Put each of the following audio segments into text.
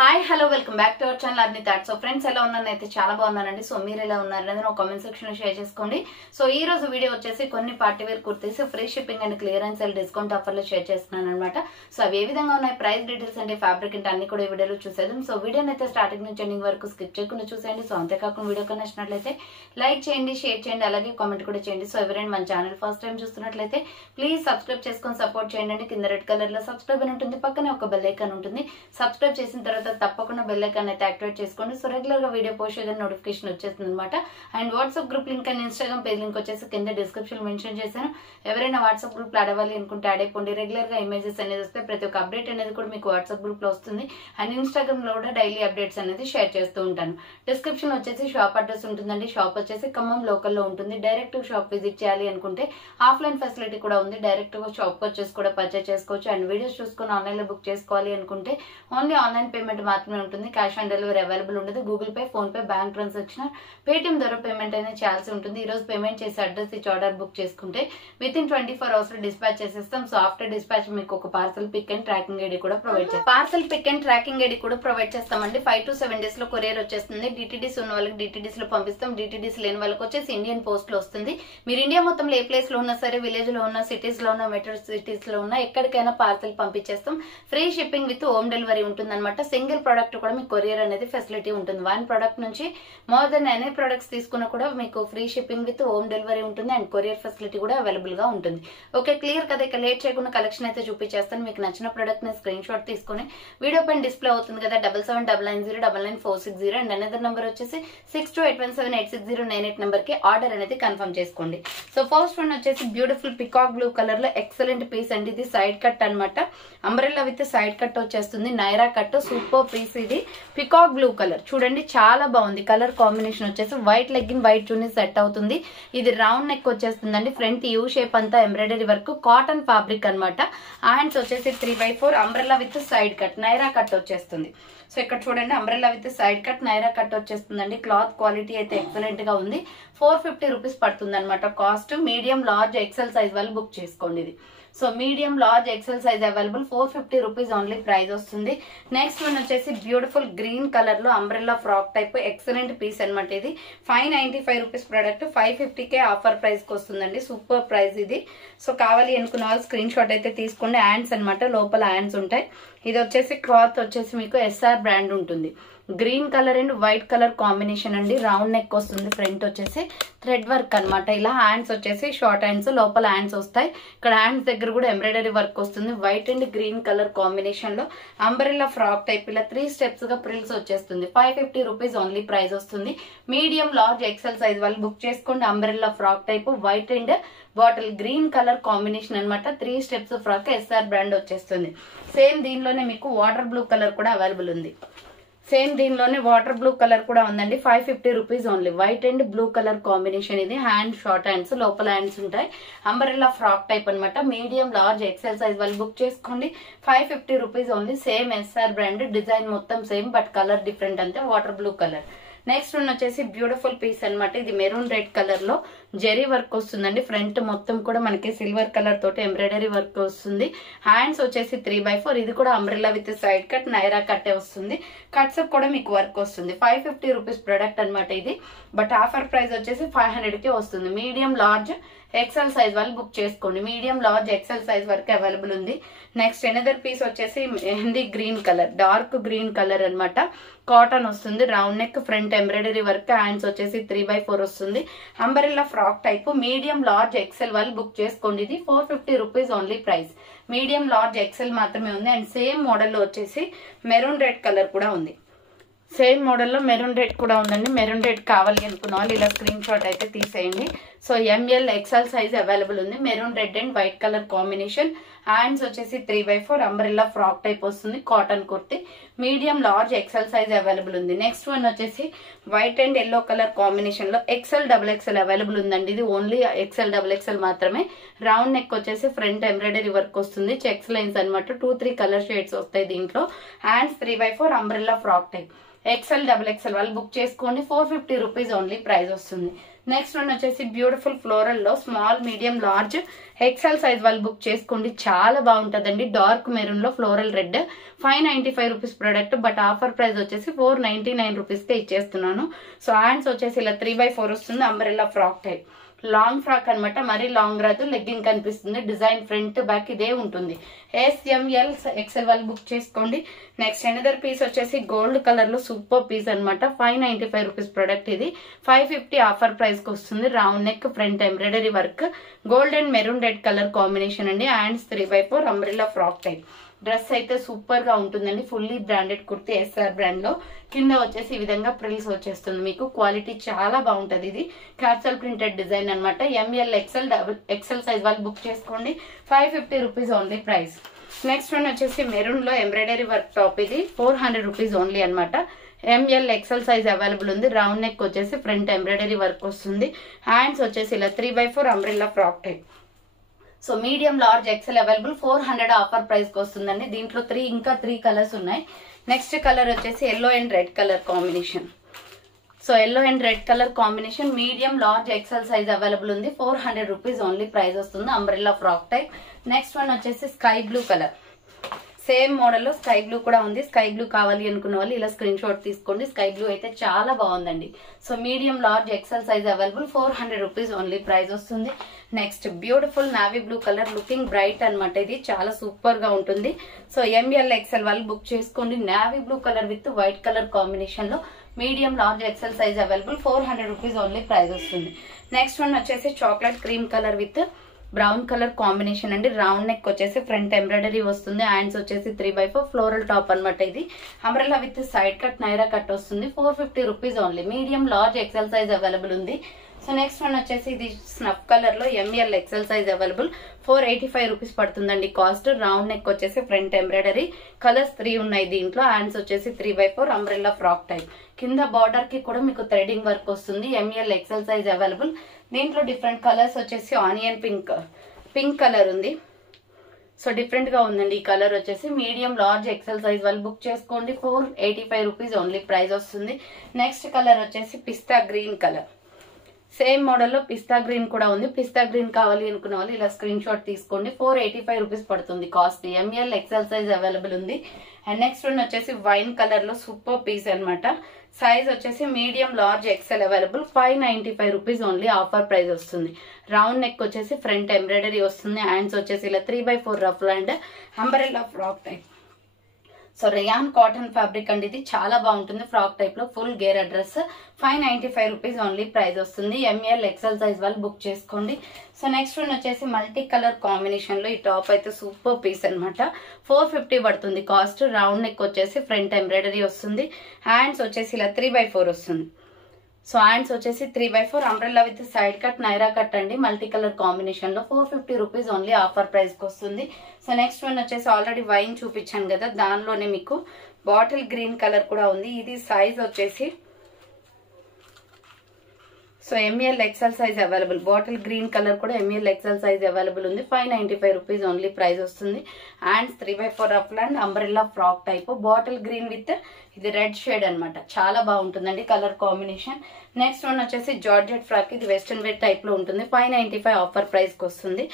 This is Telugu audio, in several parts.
Hi hello welcome back to our channel Arni thought. So friends ఎలా ఉన్నానైతే చాలా బాగున్నానండి. సో మీరు ఎలా ఉన్నారనేది నా కామెంట్ సెక్షన్ లో షేర్ చేసుకోండి. సో ఈ రోజు వీడియో వచ్చేసి కొన్ని party wear kurtis free shipping and clearance sale discount offer లో షేర్ చేస్తున్నాను అనమాట. సో అవి ఏ విధంగా ఉన్నాయి, ప్రైస్ డీటెయిల్స్ అంటే ఫ్యాబ్రిక్ అంటే అన్ని కూడా ఈ వీడియోలో చూసేద్దాం. సో వీడియోని అయితే స్టార్టింగ్ నుంచి ఎండింగ్ వరకు స్కిప్ చేయకుండా చూసేయండి. సో అంతేకాకుండా వీడియో కన్నా నచ్చినట్లయితే లైక్ చేయండి, షేర్ చేయండి, అలాగే కామెంట్ కూడా చేయండి. సో ఎవరైనా మన ఛానల్ ఫస్ట్ టైం చూస్తున్నట్లయితే ప్లీజ్ సబ్స్క్రైబ్ చేసుకొని సపోర్ట్ చేయండి. కింద రెడ్ కలర్ లో సబ్స్క్రైబ్ అని ఉంటుంది, పక్కనే ఒక బెల్ ఐకాన్ ఉంటుంది. సబ్స్క్రైబ్ చేసిన తర్వాత తప్పకుండా బెల్ ఐకాన్ అయితే యాక్టివేట్ చేసుకోండి. సో రెగ్యులర్ గా వీడియో పోస్ట్ చేయగానే నోటిఫికేషన్ వచ్చేస్తుంది అనమాట. And WhatsApp group link and Instagram page link వచ్చేసి కింద డిస్క్రిప్షన్ మెన్షన్ చేశాను. ఎవరైనా వాట్సాప్ గ్రూప్ లో అడవాలి అనుకుంటే యాడ్ అయిపోండి. రెగ్యులర్ గా ఇమేజెస్ అనేది వస్తే ప్రతి ఒక్క అప్డేట్ అనేది కూడా మీకు వాట్సాప్ గ్రూప్ లో వస్తుంది. అండ్ ఇన్స్టాగ్రామ్ లో కూడా డైలీ అప్డేట్స్ అనేది షేర్ చేస్తూ ఉంటాను. డిస్క్రిప్షన్ వచ్చేసి షాప్ అడ్రస్ ఉంటుందండి. షాప్ వచ్చేసి ఖమ్మం లోకల్ లో ఉంటుంది. డైరెక్ట్ షాప్ విజిట్ చేయాలి అనుకుంటే ఆఫ్లైన్ ఫెసిలిటీ కూడా ఉంది. డైరెక్ట్ గా షాప్ వచ్చేసి కూడా పర్చేస్ చేసుకోవచ్చు. అండ్ వీడియోస్ చూసుకుని ఆన్లైన్ లో బుక్ చేసుకోవాలి అనుకుంటే ఓన్లీ ఆన్లైన్ పేమెంట్ మాత్రమే ఉంటుంది. క్యాష్ ఆన్ డెలివరీ అవైలబుల్ ఉండదు. Google pay, PhonePe, bank transaction, Paytm ద్వారా పేమెంట్ అనేది చేయాల్సి ఉంటుంది. ఈ రోజు పేమెంట్ చేసి అడ్రస్ ఇచ్చి ఆర్డర్ బుక్ చేసుకుంటే విత్ ఇన్ 24 hours లో డిస్పాచ్ చేసేస్తాం. సో ఆఫ్టర్ డిస్పాచ్ మీకు ఒక parcel pick and tracking ID కూడా ప్రొవైడ్ చేస్తాం. Parcel pick and tracking ID కూడా ప్రొవైడ్ చేస్తామండి. 5 to 7 days లో కొరియర్ వచ్చేస్తుంది. డిటిడిస్ ఉన్న వాళ్ళకి డిటిడిస్ లో పంపిస్తాం. డిటిడిస్ లేని వాళ్ళకి వచ్చేసి ఇండియన్ పోస్ట్ లో వస్తుంది. మీరు ఇండియా మొత్తంలో ఏ ప్లేస్ లో ఉన్నా సరే, విలేజ్ లో ఉన్న, సిటీస్ లో ఉన్న, మెట్రో సిటీస్ లో ఉన్న ఎక్కడికైనా పార్సల్ పంపించేస్తాం. Free shipping with home delivery ఉంటుంది అనమాట. సింగిల్ ప్రొడక్ట్ కూడా మీకు కొరియర్ అనేది ఫెసిలిటీ ఉంటుంది. 1 ప్రొడక్ట్ నుంచి మోర్ దెన్ ఎనీ ప్రొడక్ట్స్ తీసుకున్నా కూడా మీకు free shipping with home delivery ఉంటుంది. అండ్ కొరియర్ ఫెసిలిటీ కూడా అవైలబుల్ గా ఉంటుంది. ఓకే, క్లియర్ కదా. ఇక లేట్ చేయకుండా కలెక్షన్ అయితే చూపించేస్తాను. మీకు నచ్చిన ప్రొడక్ట్ ని స్క్రీన్ షాట్ తీసుకుని వీడియో పైన డిస్ప్లే అవుతుంది కదా 7799099460 అండ్ అనదర్ నెంబర్ వచ్చేసి 6281786098 నెంబర్ కి ఆర్డర్ అనేది కన్ఫర్మ్ చేసుకోండి. సో ఫస్ట్ వన్ వచ్చేసి బ్యూటిఫుల్ పికాక్ బ్లూ కలర్ లో ఎక్సలెంట్ పీస్ అండి. ఇది సైడ్ కట్ అనమాట. అంబ్రెల్లా విత్ సైడ్ కట్ వచ్చేస్తుంది. Naira cut super piece. ఇది పికాక్ బ్లూ కలర్ చూడండి, చాలా బాగుంది. కలర్ కాంబినేషన్ వచ్చేసి white leggin, white chunni set అవుతుంది. ఇది రౌండ్ నెక్ వచ్చేస్తుందండి. ఫ్రంట్ యూ షేప్ అంతా ఎంబ్రాయిడరీ వర్క్, కాటన్ ఫ్యాబ్రిక్ అనమాట. హ్యాండ్స్ వచ్చేసి 3/4 umbrella with side cut, Naira cut వచ్చేస్తుంది. సో ఇక్కడ చూడండి, umbrella with side cut, Naira cut వచ్చేస్తుందండి. క్లాత్ క్వాలిటీ అయితే ఎక్సలెంట్ గా ఉంది. 450 రూపీస్ పడుతుంది అనమాట cost. Medium, large, XL size వాళ్ళు బుక్ చేసుకోండి. ఇది so medium, large, XL size available. 450 rupees only price వస్తుంది. నెక్స్ట్ వన్ వచ్చేసి బ్యూటిఫుల్ గ్రీన్ కలర్ లో umbrella frock type excellent piece అనమాట. ఇది 595 రూపీస్ ప్రొడక్ట్ 550కే ఆఫర్ ప్రైస్ కి వస్తుందండి. సూపర్ ప్రైస్ ఇది. సో కావాలి అనుకున్న వాళ్ళు స్క్రీన్ షాట్ అయితే తీసుకోండి. హ్యాండ్స్ అనమాట, లోపల హ్యాండ్స్ ఉంటాయి. ఇది వచ్చేసి క్లాత్ వచ్చేసి మీకు ఎస్ఆర్ బ్రాండ్ ఉంటుంది. Green colour and white colour combination అండి. రౌండ్ నెక్ వస్తుంది. ఫ్రంట్ వచ్చేసి థ్రెడ్ వర్క్ అనమాట. ఇలా హ్యాండ్స్ వచ్చేసి షార్ట్ హ్యాండ్స్, లోపల హ్యాండ్స్ వస్తాయి. ఇక్కడ హ్యాండ్స్ దగ్గర కూడా ఎంబ్రాయిడరీ వర్క్ వస్తుంది. White and green colour combination లో అంబ్రెల్లా ఫ్రాక్ టైప్ ఇలా 3 స్టెప్స్ గా ప్రిల్స్ వచ్చేస్తుంది. 550 రూపీస్ ఓన్లీ ప్రైస్ వస్తుంది. మీడియం, లార్జ్, ఎక్సెల్ సైజ్ వాళ్ళు బుక్ చేసుకోండి. Umbrella frock type white and bottle green colour combination అనమాట. 3 స్టెప్స్ ఫ్రాక్ ఎస్ఆర్ బ్రాండ్ వచ్చేస్తుంది. సేమ్ దీనిలోనే మీకు వాటర్ బ్లూ కలర్ కూడా అవైలబుల్ ఉంది. సేమ్ దీనిలోనే వాటర్ బ్లూ కలర్ కూడా ఉందండి. 550 rupees only. White and blue colour combination. ఇది హ్యాండ్ షార్ట్ హ్యాండ్స్, లోపల హ్యాండ్స్ ఉంటాయి. అంబ్రెల్లా ఫ్రాక్ టైప్ అనమాట. మీడియం, లార్జ్, ఎక్సెల్ సైజ్ వాళ్ళు బుక్ చేసుకోండి. 550 rupees only. Same SR brand. Design మొత్తం సేమ్ బట్ కలర్ డిఫరెంట్ అంతే. Water blue colour. Next one వచ్చేసి బ్యూటిఫుల్ పీస్ అనమాట. ఇది మెరూన్ రెడ్ కలర్ లో జెరీ వర్క్ వస్తుందండి. ఫ్రంట్ మొత్తం కూడా మనకి సిల్వర్ కలర్ తోటి ఎంబ్రాయిడరీ వర్క్ వస్తుంది. హ్యాండ్స్ వచ్చేసి 3/4. ఇది కూడా umbrella with side cut, Naira కట్టే వస్తుంది. కట్స్ కూడా మీకు వర్క్ వస్తుంది. 550 రూపీస్ ప్రొడక్ట్ అనమాట ఇది. బట్ ఆఫర్ ప్రైస్ వచ్చేసి 500కి వస్తుంది. మీడియం, లార్జ్, ఎక్సెల్ సైజ్ వాళ్ళు బుక్ చేసుకోండి. మీడియం, లార్జ్, ఎక్సెల్ సైజ్ వరకు అవైలబుల్ ఉంది. నెక్స్ట్ ఎనదర్ పీస్ వచ్చేసి mehndi green colour, dark green colour అనమాట. కాటన్ వస్తుంది. Round neck, front embroidery work, hands వచ్చేసి 3/4 వస్తుంది. Umbrella frock type. Medium, large, XL వాళ్ళు బుక్ చేసుకోండి. ఇది 450 rupees only price. Medium, large, XL మాత్రమే ఉంది. అండ్ సేమ్ మోడల్ లో వచ్చేసి మెరూన్ రెడ్ కలర్ కూడా ఉంది. సేమ్ మోడల్లో మెరూన్ రెడ్ కూడా ఉందండి. మెరూన్ రెడ్ కావాలి అనుకున్న వాళ్ళు ఇలా స్క్రీన్ షాట్ అయితే తీసేయండి. So ML, XL size available ఉంది. Maroon red and white colour combination. Hands వచ్చేసి 3/4 అంబ్రెల్లా ఫ్రాక్ టైప్ వస్తుంది. Cotton kurti. Medium, large, XL size available ఉంది. నెక్స్ట్ వన్ వచ్చేసి white and yellow colour combination లో ఎక్సెల్, డబుల్ ఎక్సెల్ అవైలబుల్ ఉందండి. ఇది ఓన్లీ ఎక్సెల్, డబుల్ ఎక్సెల్ మాత్రమే. రౌండ్ నెక్ వచ్చేసి ఫ్రంట్ ఎంబ్రాయిడరీ వర్క్ వస్తుంది. చెక్స్ లైన్స్ అనమాట. 2-3 కలర్ షేడ్స్ వస్తాయి దీంట్లో. Hands 3/4 umbrella frock type. XL, double XL వాళ్ళు బుక్ చేసుకోండి. 450 రూపీస్ ఓన్లీ ప్రైస్ వస్తుంది. నెక్స్ట్ వన్ వచ్చేసి బ్యూటిఫుల్ ఫ్లోరల్ లో small medium large XL size వాళ్ళు బుక్ చేసుకోండి, చాలా బాగుంటదండి. డార్క్ మెరూన్ లో floral red 595 rupees product, but offer price వచ్చేసి 499 రూపీస్ కే ఇచ్చేస్తున్నాను. సో హ్యాండ్స్ వచ్చేసి ఇలా 3/4 వస్తుంది, umbrella frock type long frock అనమాట, మరీ లాంగ్ రాదు, లెగ్గింగ్ కనిపిస్తుంది, డిజైన్ ఫ్రంట్ బ్యాక్ ఇదే ఉంటుంది. SML XL వాళ్ళు బుక్ చేసుకోండి. నెక్స్ట్ ఎనదర్ పీస్ వచ్చేసి గోల్డ్ కలర్ లో సూపర్ పీస్ అనమాట, 595 రూపీస్ ప్రొడక్ట్. ఇది 550 ఆఫర్ ప్రైస్ కి వస్తుంది. Round neck, front embroidery work, gold and maroon red colour combination అండి. Hands 3/4 umbrella frock type. Dress అయితే సూపర్ గా ఉంటుందండి, fully branded kurti SR brand లో. కింద వచ్చేసి ఈ విధంగా ప్రిల్స్ వచ్చేస్తుంది మీకు, క్వాలిటీ చాలా బాగుంటది. ఇది క్యాప్సల్ ప్రింటెడ్ డిజైన్ అనమాట. ML XL సైజ్ వాళ్ళు బుక్ చేసుకోండి, 550 rupees only price. Next one వచ్చేసి మెరూన్ లో ఎంబ్రాయిడరీ వర్క్ టాప్, ఇది 400 రూపీస్ ఓన్లీ అనమాట. ML XL సైజ్ అవైలబుల్ ఉంది. రౌండ్ నెక్ వచ్చేసి ఫ్రంట్ ఎంబ్రాయిడరీ వర్క్ వస్తుంది. హ్యాండ్స్ వచ్చేసి ఇలా 3/4 umbrella frock type. So medium large XL available, 400 offer price కి వస్తుందండి. దీంట్లో ఇంకా 3 కలర్స్ ఉన్నాయి. నెక్స్ట్ కలర్ వచ్చేసి yellow and red colour combination. So yellow and red colour combination medium large XL size available ఉంది, 400 రూపీస్ ఓన్లీ ప్రైస్ వస్తుంది, umbrella frock type. Next one వచ్చేసి sky blue colour, same model లో స్కై బ్లూ కూడా ఉంది. స్కై బ్లూ కావాలి అనుకున్న వాళ్ళు ఇలా స్క్రీన్ షాట్ తీసుకోండి. స్కై బ్లూ అయితే చాలా బాగుందండి. So medium large XL size available, 400 rupees only price వస్తుంది. Next beautiful navy blue colour, looking bright అనమాట, ఇది చాలా సూపర్ గా ఉంటుంది. సో ML XL వాళ్ళు బుక్ చేసుకోండి. Navy blue colour with white colour combination లో medium large XL size available, 400 rupees only price వస్తుంది. నెక్స్ట్ వన్ వచ్చేసి chocolate cream colour with brown colour combination అండి. రౌండ్ నెక్ వచ్చేసి ఫ్రంట్ ఎంబ్రాయిడరీ వస్తుంది. హ్యాండ్స్ వచ్చేసి 3/4 ఫ్లోరల్ టాప్ అనమాట. ఇది umbrella with side cut Naira cut వస్తుంది, 450 rupees only. Medium large XL size available ఉంది. సో నెక్స్ట్ వన్ వచ్చేసి ఇది స్నఫ్ కలర్ లో ML XL size available, 485 rupees పడుతుందండి కాస్ట్. రౌండ్ నెక్ వచ్చేసి ఫ్రంట్ ఎంబ్రాయిడరీ, కలర్స్ 3 ఉన్నాయి దీంట్లో. హ్యాండ్స్ వచ్చేసి 3/4 అంబ్రెల్లా ఫ్రాక్ టైప్. కింద బార్డర్ కి కూడా మీకు థ్రెడింగ్ వర్క్ వస్తుంది. ML XL size available. దీంట్లో డిఫరెంట్ కలర్స్ వచ్చేసి ఆనియన్ పింక్ కలర్ ఉంది. సో డిఫరెంట్ గా ఉందండి ఈ కలర్ వచ్చేసి. మీడియం లార్జ్ XL సైజ్ వాళ్ళు బుక్ చేసుకోండి, 485 రూపీస్ ఓన్లీ ప్రైస్ వస్తుంది. నెక్స్ట్ కలర్ వచ్చేసి పిస్తా గ్రీన్ కలర్, సేమ్ మోడల్ లో పిస్తా గ్రీన్ కూడా ఉంది. పిస్తా గ్రీన్ కావాలి అనుకున్న వాళ్ళు ఇలా స్క్రీన్ షాట్ తీసుకోండి, 485 రూపీస్ పడుతుంది cost. ML XL size available ఉంది. అండ్ నెక్స్ట్ వన్ వచ్చేసి వైన్ కలర్ లో సూపర్ పీస్ అనమాట. సైజ్ వచ్చేసి medium large XL available, 595 rupees only offer price వస్తుంది. రౌండ్ నెక్ వచ్చేసి ఫ్రంట్ ఎంబ్రాయిడరీ వస్తుంది. హ్యాండ్స్ వచ్చేసి ఇలా 3/4 ruff and umbrella frock type. So rayon cotton fabric అండి, ఇది చాలా బాగుంటుంది. ఫ్రాక్ టైప్ లో ఫుల్ గేర్ డ్రెస్, 595 రూపీస్ ఓన్లీ ప్రైస్ వస్తుంది. ML XL సైజ్ వాళ్ళు బుక్ చేసుకోండి. సో నెక్స్ట్ వన్ వచ్చేసి మల్టీ కలర్ కాంబినేషన్ లో ఈ టాప్ అయితే సూపర్ పీస్ అనమాట, 450 పడుతుంది కాస్ట్. రౌండ్ నెక్ వచ్చేసి ఫ్రంట్ ఎంబ్రాయిడరీ వస్తుంది. హ్యాండ్స్ వచ్చేసి ఇలా 3/4 వస్తుంది. సో హ్యాండ్స్ వచ్చేసి 3/4 umbrella with side cut Naira cut అండి, మల్టీ కలర్ కాంబినేషన్ లో 450 రూపీస్ ఓన్లీ ఆఫర్ ప్రైస్ కి వస్తుంది. సో నెక్స్ట్ వన్ వచ్చేసి ఆల్రెడీ వైన్ చూపించాను కదా, దానిలోనే మీకు బాటిల్ గ్రీన్ కలర్ కూడా ఉంది. ఇది సైజ్ వచ్చేసి so ML XL size available. Bottle green colour కూడా ML XL సైజ్ అవైలబుల్ ఉంది, 595 రూపీస్ ఓన్లీ ప్రైస్ వస్తుంది. Hands 3/4 up and umbrella frock type, bottle green with ఇది రెడ్ షేడ్ అనమాట, చాలా బాగుంటుందండి కలర్ కాంబినేషన్. నెక్స్ట్ వన్ వచ్చేసి జార్జెట్ ఫ్రాక్, ఇది వెస్టర్న్ వేర్ టైప్ లో ఉంటుంది, 595 ఆఫర్ ప్రైస్ కి వస్తుంది.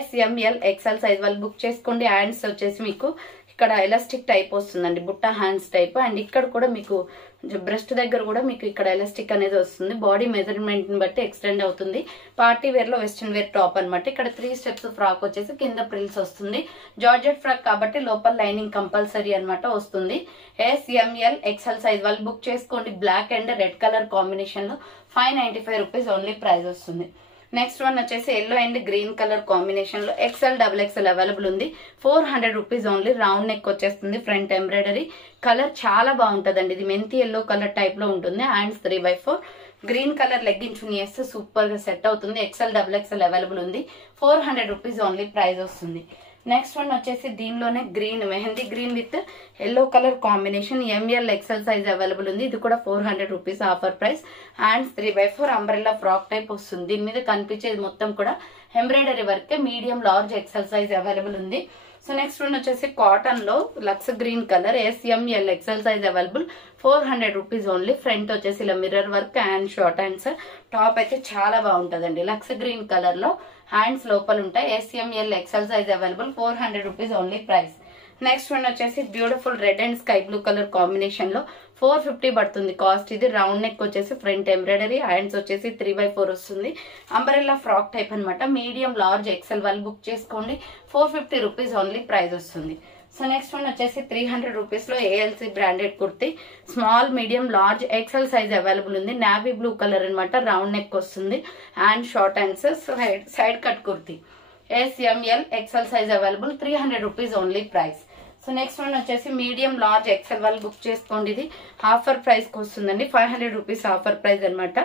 SML XL సైజ్ వాళ్ళు బుక్ చేసుకోండి. హ్యాండ్స్ వచ్చేసి మీకు ఇక్కడ ఎలాస్టిక్ టైప్ వస్తుందండి, బుట్ట హ్యాండ్స్ టైప్. అండ్ ఇక్కడ కూడా మీకు బ్రెస్ట్ దగ్గర కూడా మీకు ఇక్కడ ఎలాస్టిక్ అనేది వస్తుంది. బాడీ మెజర్మెంట్ ని బట్టి ఎక్స్టెండ్ అవుతుంది. పార్టీ వేర్ లో వెస్టర్న్ వేర్ టాప్ అనమాట. ఇక్కడ 3 స్టెప్స్ ఫ్రాక్ వచ్చేసి కింద ప్రిల్స్ వస్తుంది. జార్జెట్ ఫ్రాక్ కాబట్టి లోపల లైనింగ్ కంపల్సరీ అనమాట వస్తుంది. SML XL సైజ్ వాళ్ళు బుక్ చేసుకోండి. Black and red colour combination లో 595 రూపీస్ ఓన్లీ ప్రైస్ వస్తుంది. నెక్స్ట్ వన్ వచ్చేసి yellow and green colour combination లో XL XXL అవైలబుల్ ఉంది, 400 రూపీస్ ఓన్లీ. రౌండ్ నెక్ వచ్చేస్తుంది, ఫ్రంట్ ఎంబ్రాయిడరీ. కలర్ చాలా బాగుంటదండి, ఇది మెంతి ఎల్లో కలర్ టైప్ లో ఉంటుంది. Hands 3/4 green colour legging chunni వేస్తే సూపర్ గా సెట్ అవుతుంది. XL XXL అవైలబుల్ ఉంది, 400 రూపీస్ ఓన్లీ ప్రైస్ వస్తుంది. నెక్స్ట్ వన్ వచ్చేసి దీనిలోనే green mehndi green with yellow colour combination, ML XL size available ఉంది. ఇది కూడా 400 rupees offer price. Hands 3/4 umbrella frock type వస్తుంది. దీని మీద కనిపించేది మొత్తం కూడా embroidery work. Medium large XL size available ఉంది. సో నెక్స్ట్ వన్ వచ్చేసి కాటన్ లో lux green colour SML XL size available 400 rupees only. Front వచ్చేసి ఇలా mirror work and short hands. Top అయితే చాలా బాగుంటదండి. లక్స్ గ్రీన్ కలర్ లో హ్యాండ్స్ లోపల ఉంటాయి. SML XL size available 400 rupees only price. Next one వచ్చేసి beautiful red and sky blue colour combination లో 450 పడుతుంది కాస్ట్. ఇది రౌండ్ నెక్ వచ్చేసి ఫ్రంట్ ఎంబ్రాయిడరీ, హ్యాండ్స్ వచ్చేసి 3x4 వస్తుంది. అంబ్రెల్లా ఫ్రాక్ టైప్ అనమాట. మీడియం లార్జ్ XL వాళ్ళు బుక్ చేసుకోండి. 450 రూపీస్ ఓన్లీ ప్రైస్ వస్తుంది. సో నెక్స్ట్ వన్ వచ్చేసి 300 రూపీస్ లో ALC branded kurti small medium large XL size available ఉంది. నావీ బ్లూ కలర్ అనమాట. రౌండ్ నెక్ వస్తుంది and short hands, side cut kurti SML XL size available 300 rupees only price. So next one వచ్చేసి మీడియం లార్జ్ XL వాళ్ళు బుక్ చేసుకోండి. ఇది ఆఫర్ ప్రైస్ కి వస్తుందండి. 500 రూపీస్ ఆఫర్ ప్రైస్ అనమాట.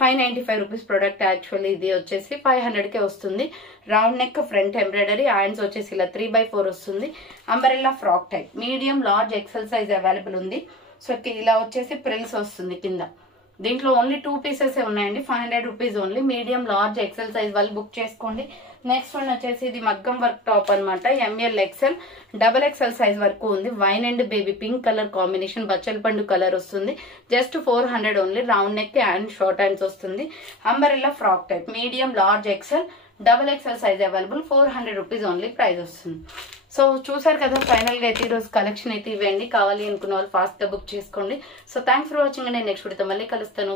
595 రూపీస్ ప్రొడక్ట్. యాక్చువల్లీ ఇది వచ్చేసి 500 కే వస్తుంది. Round neck front embroidery, hands వచ్చేసి ఇలా 3x4 వస్తుంది. Umbrella frock type medium large XL size available ఉంది. సో ఇలా వచ్చేసి ప్రిల్స్ వస్తుంది కింద. దీంట్లో ఓన్లీ 2 పీసెస్ ఉన్నాయండి. 500 rupees only. Medium large XL size వాళ్ళు బుక్ చేసుకోండి. నెక్స్ట్ వన్ వచ్చేసి ఇది మగ్గం వర్క్ టాప్ అనమాట. ML XL XXL సైజ్ వరకు ఉంది. Wine and baby pink colour combination, బచ్చల పండు కలర్ వస్తుంది. Just 400 only. Round neck and short hands వస్తుంది. Umbrella frock type medium large XL XXL size available 400 rupees only price వస్తుంది. సో చూసారు కదా, ఫైనల్ గా అయితే ఈరోజు కలెక్షన్ అయితే ఇవ్వండి. కావాలి అనుకున్న వాళ్ళు ఫాస్ట్ గా బుక్ చేసుకోండి. So thanks for watching. నేను నెక్స్ట్ వీడియోతో మళ్ళీ కలుస్తాను.